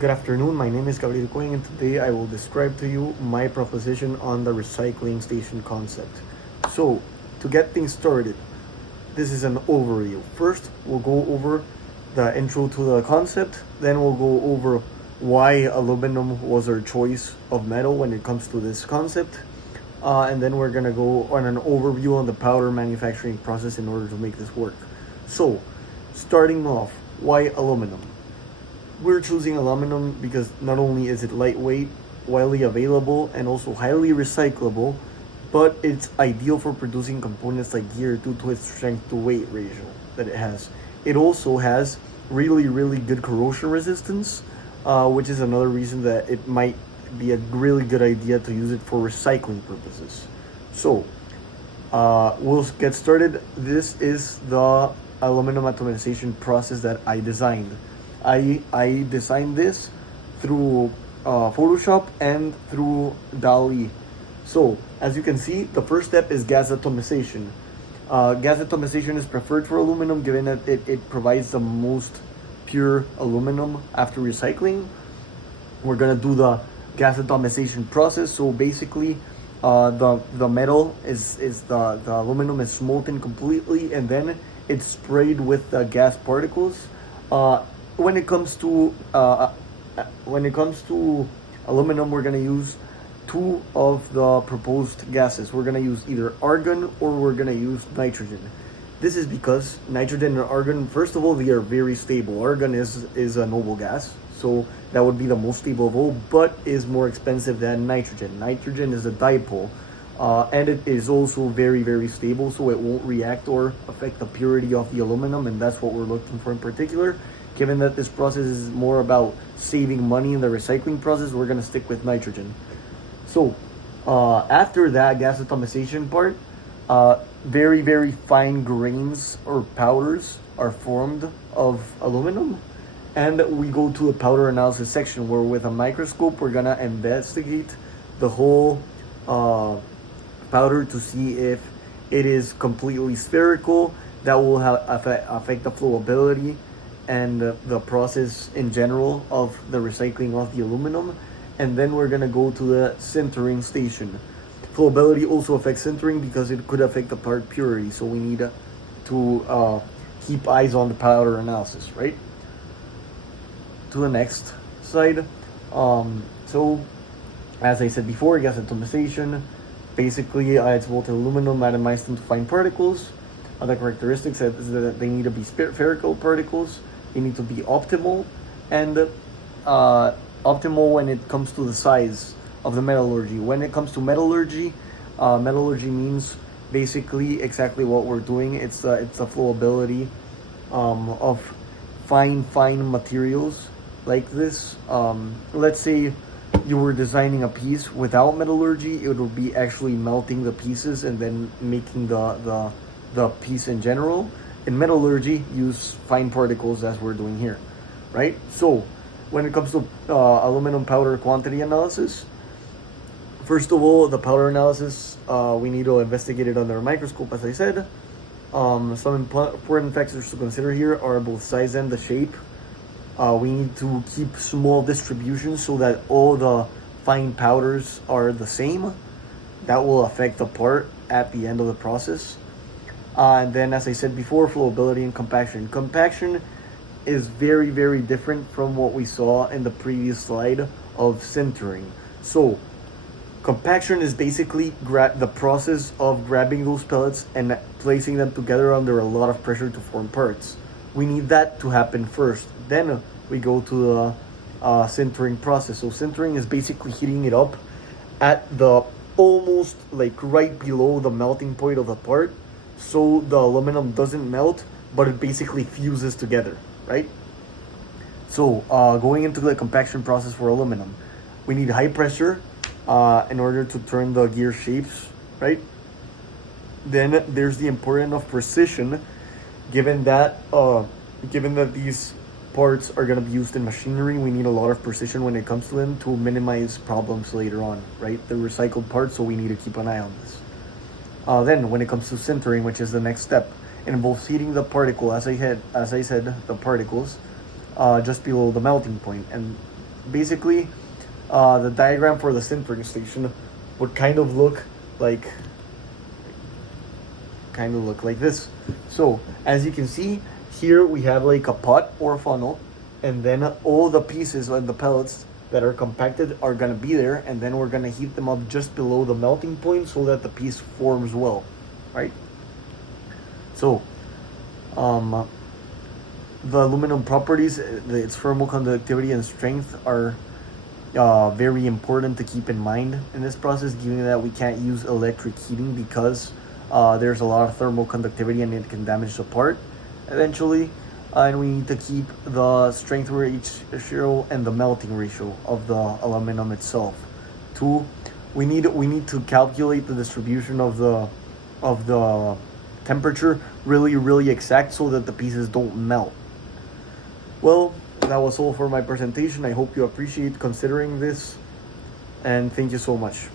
Good afternoon, my name is Gabriel Coing, and today I will describe to you my proposition on the recycling station concept. So, to get things started, this is an overview. First, we'll go over the intro to the concept, then we'll go over why aluminum was our choice of metal when it comes to this concept, and then we're gonna go on an overview on the powder manufacturing process in order to make this work. So, starting off, why aluminum? We're choosing aluminum because not only is it lightweight, widely available, and also highly recyclable, but it's ideal for producing components like gear due to its strength to weight ratio that it has. It also has really good corrosion resistance, which is another reason that it might be a really good idea to use it for recycling purposes. So, we'll get started. This is the aluminum atomization process that I designed. I designed this through Photoshop and through DALL-E. So, as you can see, the first step is gas atomization. Gas atomization is preferred for aluminum given that it provides the most pure aluminum after recycling. We're gonna do the gas atomization process. So basically, the metal is the aluminum is molten completely, and then it's sprayed with the gas particles. When it comes to aluminum, we're gonna use two of the proposed gases. We're gonna use either argon or we're gonna use nitrogen. This is because nitrogen and argon, first of all, they are very stable. Argon is a noble gas, so that would be the most stable of all, but is more expensive than nitrogen. Nitrogen is a dipole, and it is also very stable, so it won't react or affect the purity of the aluminum, and that's what we're looking for in particular. Given that this process is more about saving money in the recycling process, we're gonna stick with nitrogen. So, after that gas atomization part, very fine grains or powders are formed of aluminum, and we go to the powder analysis section where with a microscope we're gonna investigate the whole powder to see if it is completely spherical. That will affect the flowability and the process in general of the recycling of the aluminum. And then we're gonna go to the sintering station. Flowability also affects sintering because it could affect the part purity, so we need to keep eyes on the powder analysis, right? To the next slide. So as I said before, gas atomization, basically it's molten aluminum atomized into fine particles. Other characteristics is that they need to be spherical particles, they need to be optimal, and optimal when it comes to the size of the metallurgy. When it comes to metallurgy, metallurgy means basically exactly what we're doing. It's the flowability of fine materials like this. Let's say you were designing a piece without metallurgy, it would be actually melting the pieces and then making the piece in general. In metallurgy, use fine particles as we're doing here, right? So when it comes to aluminum powder quantity analysis, first of all, the powder analysis, we need to investigate it under a microscope, as I said. Some important factors to consider here are both size and the shape. We need to keep small distributions so that all the fine powders are the same. That will affect the part at the end of the process. And then, as I said before, flowability and compaction. Compaction is very different from what we saw in the previous slide of sintering. So, compaction is basically the process of grabbing those pellets and placing them together under a lot of pressure to form parts. We need that to happen first. Then we go to the sintering process. So sintering is basically heating it up at the almost like right below the melting point of the part, so the aluminum doesn't melt, but it basically fuses together, right? So going into the compaction process for aluminum, we need high pressure in order to turn the gear shapes, right? Then there's the importance of precision, given that these parts are going to be used in machinery. We need a lot of precision when it comes to them to minimize problems later on, right? The recycled parts, so we need to keep an eye on this. Then when it comes to sintering, which is the next step, it involves heating the particle, as I said, the particles just below the melting point. And basically, the diagram for the sintering station would kind of look like this. So as you can see here, we have like a pot or a funnel, and then all the pieces and the pellets that are compacted are gonna be there, and then we're gonna heat them up just below the melting point so that the piece forms well, right? So the aluminum properties, its thermal conductivity and strength are very important to keep in mind in this process, given that we can't use electric heating because there's a lot of thermal conductivity and it can damage the part eventually. And we need to keep the strength ratio and the melting ratio of the aluminum itself. Two, we need to calculate the distribution of the temperature really exact so that the pieces don't melt. Well, that was all for my presentation. I hope you appreciate considering this, and thank you so much.